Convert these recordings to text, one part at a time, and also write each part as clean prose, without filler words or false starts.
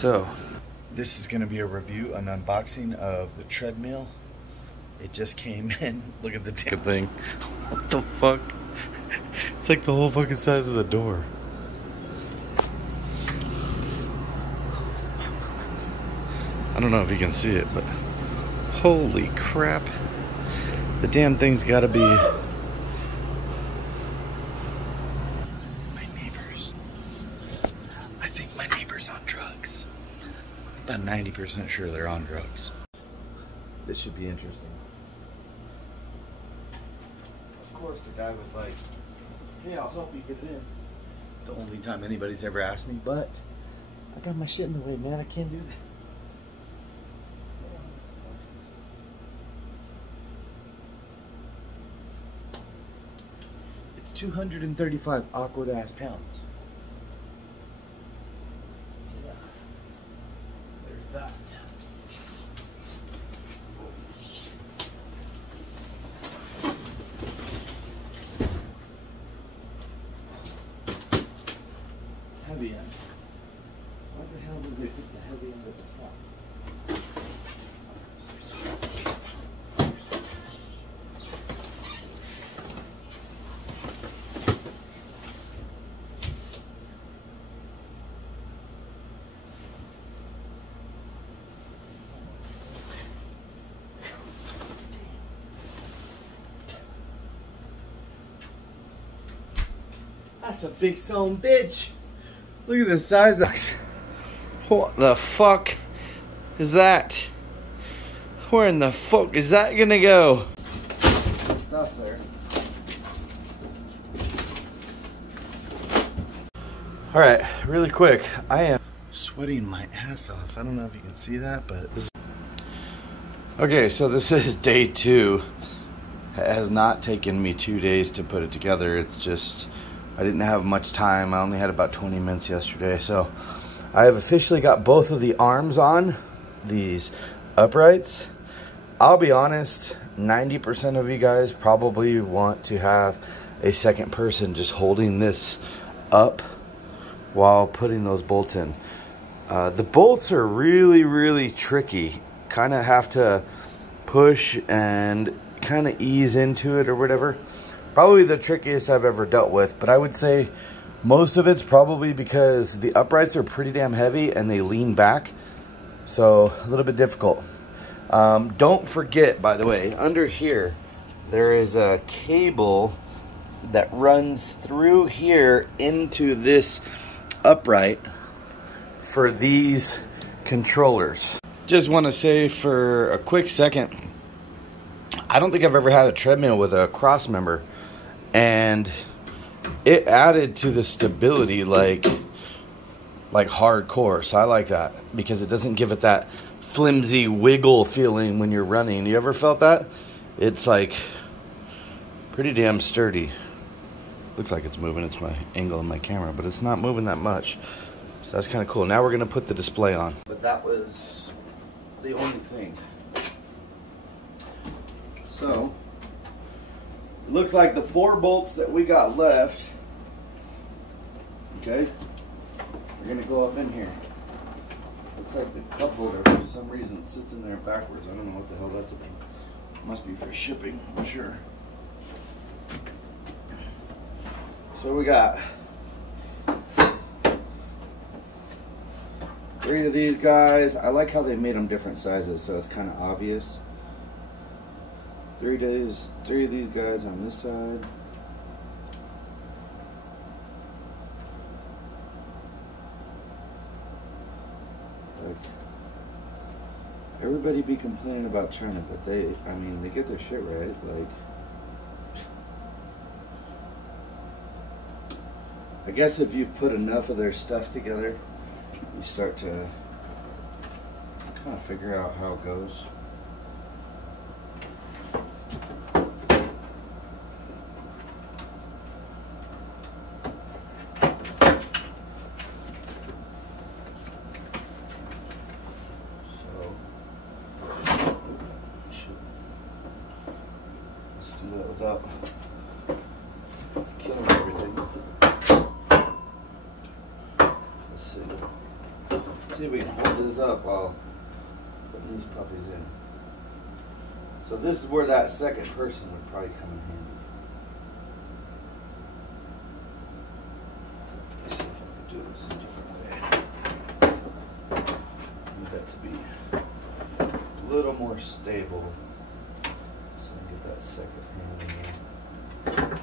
So, this is going to be a review, an unboxing of the Treadmill. It just came in. Look at the damn thing. What the fuck? It's like the whole fucking size of the door. I don't know if you can see it, but holy crap. The damn thing's got to be... My neighbors. I think my neighbor's on drugs. I'm about 90% sure they're on drugs. This should be interesting. Of course, the guy was like, hey, I'll help you get it in. The only time anybody's ever asked me, but I got my shit in the way, man. I can't do that. It's 235 awkward ass pounds. See that? There's that. Heavy end. What the hell did they put the heavy end at the top? That's a big son bitch. Look at the size of that. What the fuck is that? Where in the fuck is that gonna go? Stuff there. Alright, really quick. I am sweating my ass off. I don't know if you can see that, but... Okay, so this is day 2. It has not taken me 2 days to put it together. It's just... I didn't have much time. I only had about 20 minutes yesterday. So I have officially got both of the arms on these uprights. I'll be honest, 90% of you guys probably want to have a second person just holding this up while putting those bolts in. The bolts are really, really tricky. Kind of have to push and kind of ease into it or whatever. Probably the trickiest I've ever dealt with, but I would say most of it's probably because the uprights are pretty damn heavy and they lean back, so a little bit difficult. Don't forget, by the way, under here there is a cable that runs through here into this upright for these controllers. Just want to say for a quick second, I don't think I've ever had a treadmill with a cross member. And it added to the stability like hardcore. So I like that because it doesn't give it that flimsy wiggle feeling when you're running. You ever felt that? It's like pretty damn sturdy. Looks like it's moving. It's my angle of my camera, but it's not moving that much. So that's kind of cool. Now we're going to put the display on. But that was the only thing. So... looks like the 4 bolts that we got left, okay, we're going to go up in here. Looks like the cup holder for some reason sits in there backwards. I don't know what the hell that's about. Must be for shipping, I'm sure. So we got 3 of these guys. I like how they made them different sizes, so it's kind of obvious. 3 of these guys on this side. Like, everybody be complaining about China, but they get their shit right. Like, I guess if you've put enough of their stuff together, you start to kind of figure out how it goes. Do that without killing everything. Let's see. So See if we can hold this up while putting these puppies in. So this is where that second person would probably come in handy. Let's see if I can do this a different way. I need that to be a little more stable. So I get that second hand in there.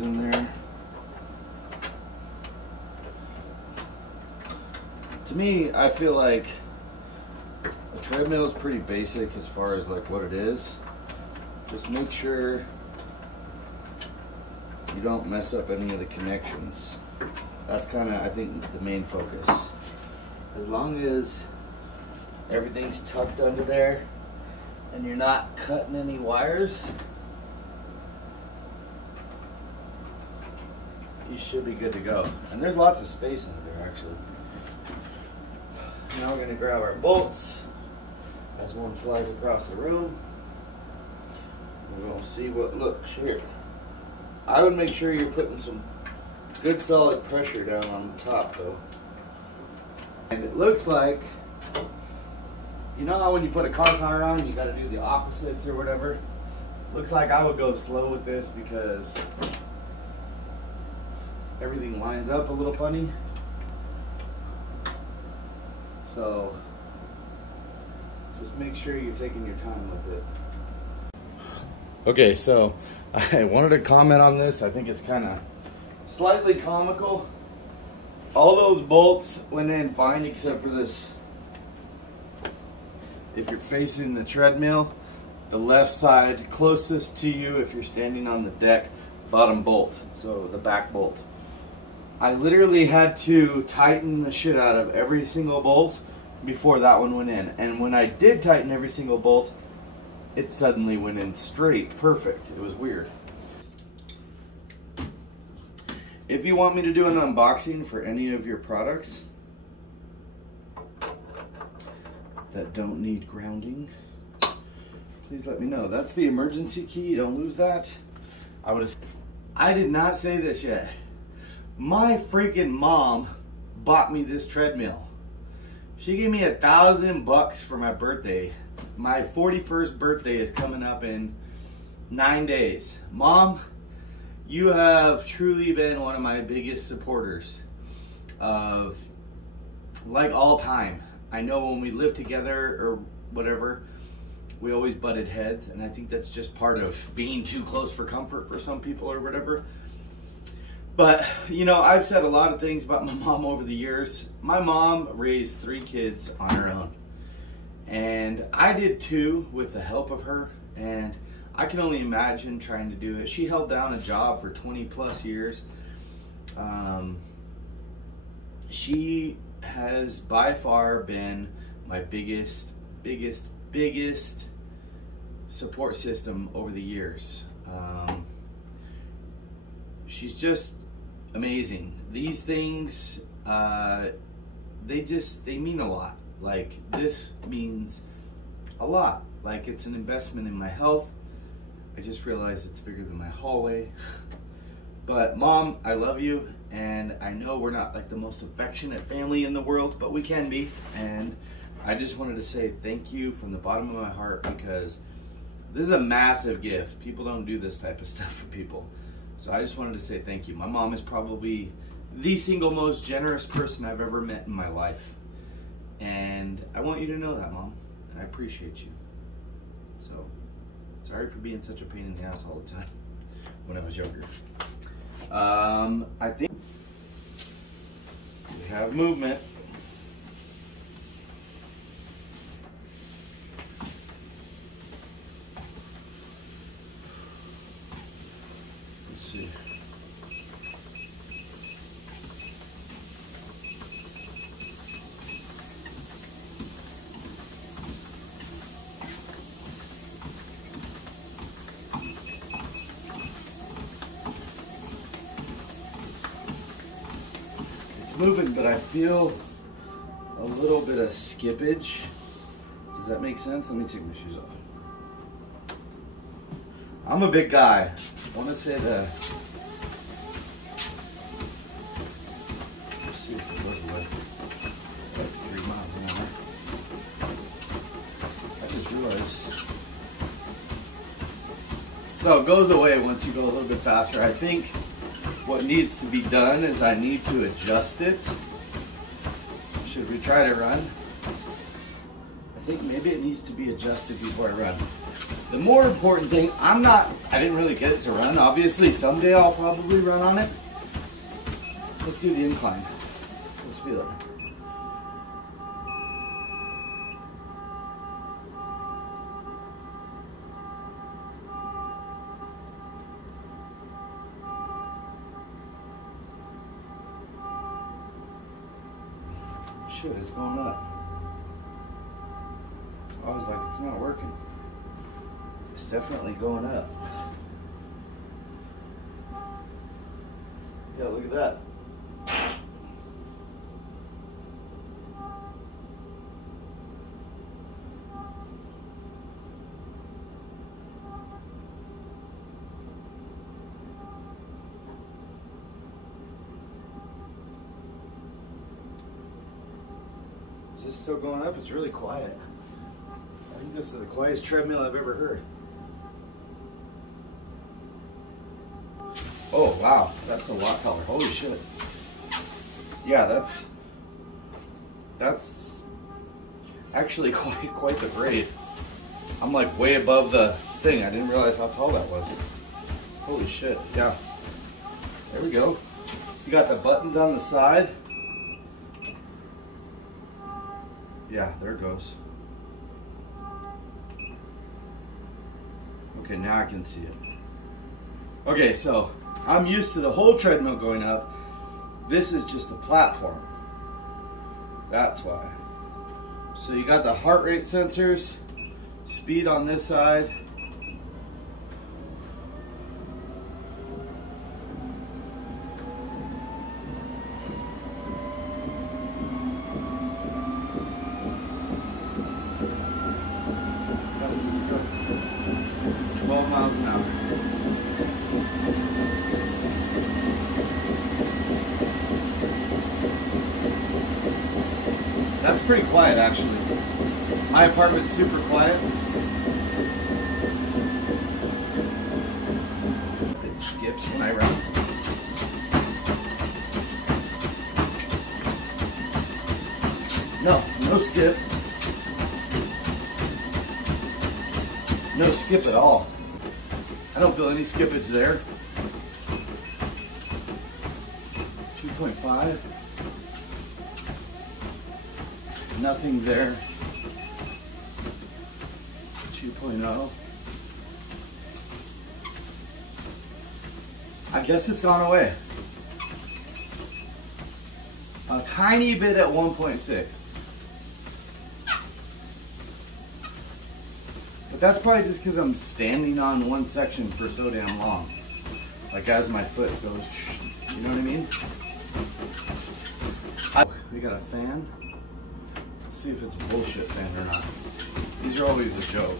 In there. To me, I feel like a treadmill is pretty basic as far as like what it is. Just make sure you don't mess up any of the connections. That's kind of, I think, the main focus. As long as everything's tucked under there and you're not cutting any wires, you should be good to go. And there's lots of space under there, actually. Now we're going to grab our bolts as one flies across the room. We're going to see what looks here. I would make sure you're putting some good solid pressure down on the top, though. And it looks like, you know how when you put a car tire on, you got to do the opposites or whatever? Looks like I would go slow with this because everything lines up a little funny. So just make sure you're taking your time with it. Okay, so I wanted to comment on this. I think it's kind of slightly comical. All those bolts went in fine except for this. If you're facing the treadmill, the left side closest to you, if you're standing on the deck, bottom bolt, so the back bolt. I literally had to tighten the shit out of every single bolt before that one went in. And when I did tighten every single bolt, it suddenly went in straight, perfect. It was weird. If you want me to do an unboxing for any of your products that don't need grounding, please let me know. That's the emergency key, don't lose that. I did not say this yet. My freaking mom bought me this treadmill. She gave me $1,000 for my birthday. My 41st birthday is coming up in 9 days. Mom, you have truly been one of my biggest supporters of, like, all time. I know when we lived together or whatever, we always butted heads, and I think that's just part of being too close for comfort for some people or whatever. But, you know, I've said a lot of things about my mom over the years. My mom raised 3 kids on her own. And I did too with the help of her. And I can only imagine trying to do it. She held down a job for 20 plus years. She has by far been my biggest support system over the years. She's just amazing. These things, they mean a lot. Like, this means a lot. Like, it's an investment in my health. I just realized it's bigger than my hallway. But Mom, I love you, and I know we're not like the most affectionate family in the world, but we can be. And I just wanted to say thank you from the bottom of my heart, because this is a massive gift. People don't do this type of stuff for people. So I just wanted to say thank you. My mom is probably the single most generous person I've ever met in my life. And I want you to know that, Mom. And I appreciate you. So, sorry for being such a pain in the ass all the time when I was younger. I think we have movement. Let's see. moving, but I feel a little bit of skippage. Does that make sense? Let me take my shoes off. I'm a big guy. I want to say that. Let's see if it goes away. Like 3 miles an hour. I just realized. So it goes away once you go a little bit faster. I think what needs to be done is I need to adjust it. Should we try to run? I think maybe it needs to be adjusted before I run. The more important thing, I didn't really get it to run. Obviously, someday I'll probably run on it. Let's do the incline. Let's feel it. Shit, it's going up. I was like, it's not working. It's definitely going up. Yeah, look at that. Is this still going up? It's really quiet. I think this is the quietest treadmill I've ever heard. Oh wow, that's a lot taller. Holy shit. Yeah, that's actually quite the grade. I'm like way above the thing. I didn't realize how tall that was. Holy shit, yeah. There we go. You got the buttons on the side. Yeah, there it goes. Okay, now I can see it. Okay, so I'm used to the whole treadmill going up. This is just a platform. That's why. So you got the heart rate sensors, speed on this side. Fast as it goes. 12 miles an hour. That's pretty quiet, actually. My apartment's super quiet. It skips when I run. No skip. No skip at all. I don't feel any skippage there. 2.5. Nothing there. 2.0. I guess it's gone away. A tiny bit at 1.6. But that's probably just because I'm standing on one section for so damn long. Like as my foot goes, you know what I mean? We got a fan. See if it's a bullshit fan or not. These are always a joke.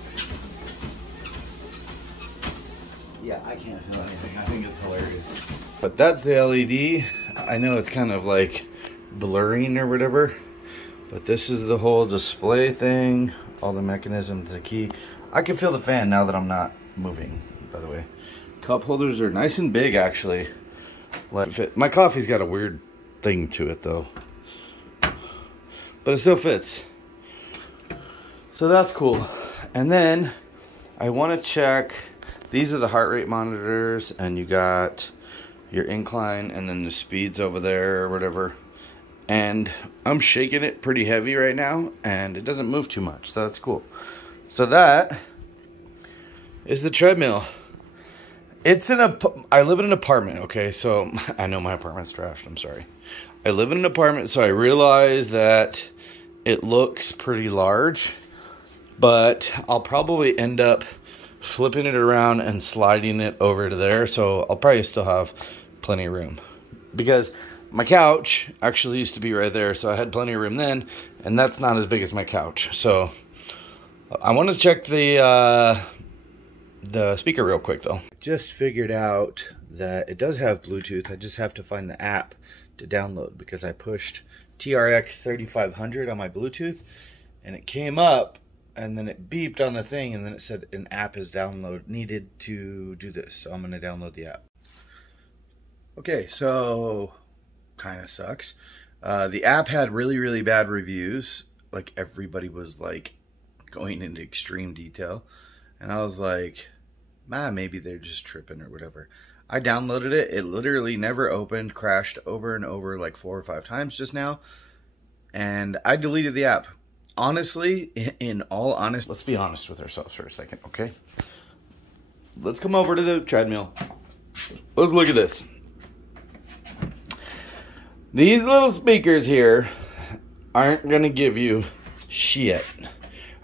Yeah, I can't feel anything. I think it's hilarious. But that's the LED. I know it's kind of like blurring or whatever, but this is the whole display thing, all the mechanisms, the key. I can feel the fan now that I'm not moving, by the way. Cup holders are nice and big, actually. My coffee's got a weird thing to it, though. But it still fits. So that's cool. And then I want to check, these are the heart rate monitors, and you got your incline and then the speeds over there or whatever. And I'm shaking it pretty heavy right now, and it doesn't move too much, so that's cool. So that is the treadmill. I live in an apartment, okay? So I know my apartment's trashed, I'm sorry. I live in an apartment, so I realize that it looks pretty large, but I'll probably end up flipping it around and sliding it over to there, so I'll probably still have plenty of room. Because my couch actually used to be right there, so I had plenty of room then, and that's not as big as my couch. So I want to check the speaker real quick though. Just figured out that it does have Bluetooth. I just have to find the app to download, because I pushed TRX3500 on my Bluetooth and it came up and then it beeped on the thing and then it said an app is needed to do this. So I'm going to download the app. Okay, so kind of sucks. The app had really bad reviews. Like, everybody was like going into extreme detail, and I was like, maybe they're just tripping or whatever. I downloaded it. It literally never opened, crashed over and over like 4 or 5 times just now, and I deleted the app. Honestly, in all honesty, let's be honest with ourselves for a second, okay? Let's come over to the treadmill. Let's look at this. These little speakers here aren't going to give you shit,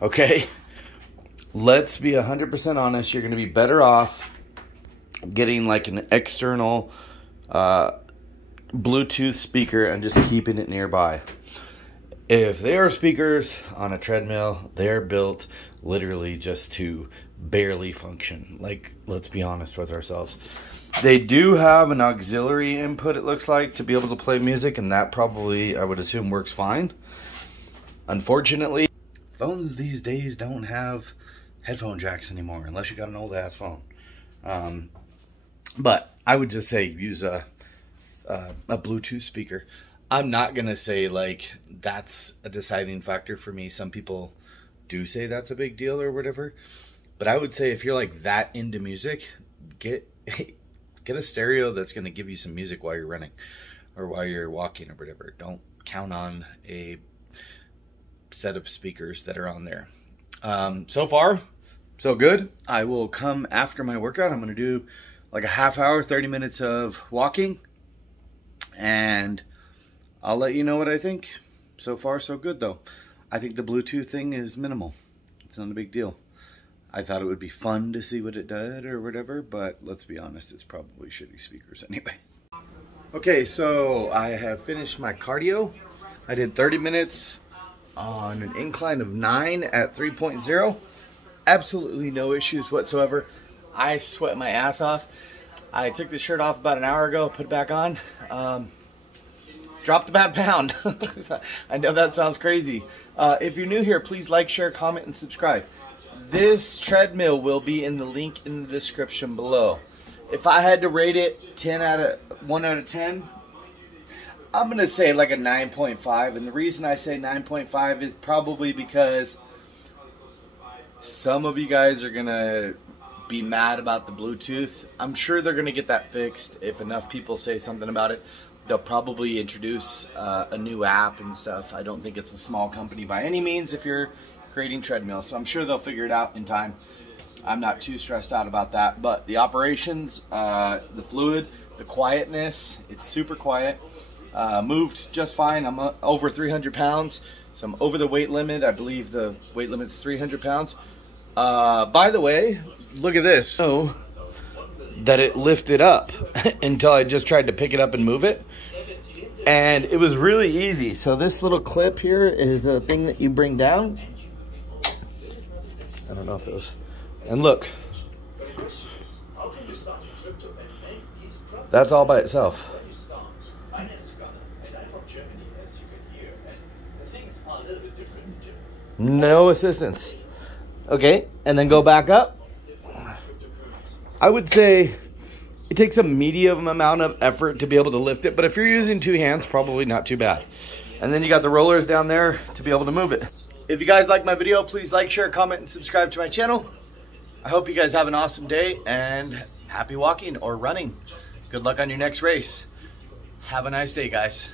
okay? Let's be 100% honest. You're going to be better off getting like an external Bluetooth speaker and just keeping it nearby. If they are speakers on a treadmill, they're built literally just to barely function. Like, let's be honest with ourselves. They do have an auxiliary input, it looks like, to be able to play music, and that probably, I would assume, works fine. Unfortunately, phones these days don't have headphone jacks anymore, unless you got an old ass phone. But I would just say use a Bluetooth speaker. I'm not gonna say like that's a deciding factor for me. Some people do say that's a big deal or whatever, but I would say if you're like that into music, get a stereo that's gonna give you some music while you're running or while you're walking or whatever. Don't count on a set of speakers that are on there. So far, so good. I will come after my workout. I'm gonna do like a half hour, 30 minutes of walking, and I'll let you know what I think. So far, so good, though. I think the Bluetooth thing is minimal. It's not a big deal. I thought it would be fun to see what it did or whatever, but let's be honest, it's probably shitty speakers anyway. Okay, so I have finished my cardio. I did 30 minutes on an incline of 9 at 3.0. Absolutely no issues whatsoever. I sweat my ass off. I took this shirt off about an hour ago, put it back on. Dropped about a pound. I know that sounds crazy. If you're new here, please like, share, comment, and subscribe. This treadmill will be in the link in the description below. If I had to rate it 1 out of 10, I'm going to say like a 9.5. And the reason I say 9.5 is probably because some of you guys are going to be mad about the Bluetooth. I'm sure they're going to get that fixed if enough people say something about it. They'll probably introduce a new app and stuff. I don't think it's a small company by any means if you're creating treadmills, so I'm sure they'll figure it out in time. I'm not too stressed out about that, but the operations, the fluid, the quietness, it's super quiet. Moved just fine. I'm over 300 pounds, so I'm over the weight limit. I believe the weight limit's 300 pounds. By the way, look at this. So that it lifted up until I just tried to pick it up and move it, and it was really easy. So this little clip here is a thing that you bring down. I don't know if it was, and look, that's all by itself. No assistance. Okay, and then go back up. I would say it takes a medium amount of effort to be able to lift it, but if you're using 2 hands, probably not too bad. And then you got the rollers down there to be able to move it. If you guys like my video, please like, share, comment, and subscribe to my channel. I hope you guys have an awesome day and happy walking or running. Good luck on your next race. Have a nice day, guys.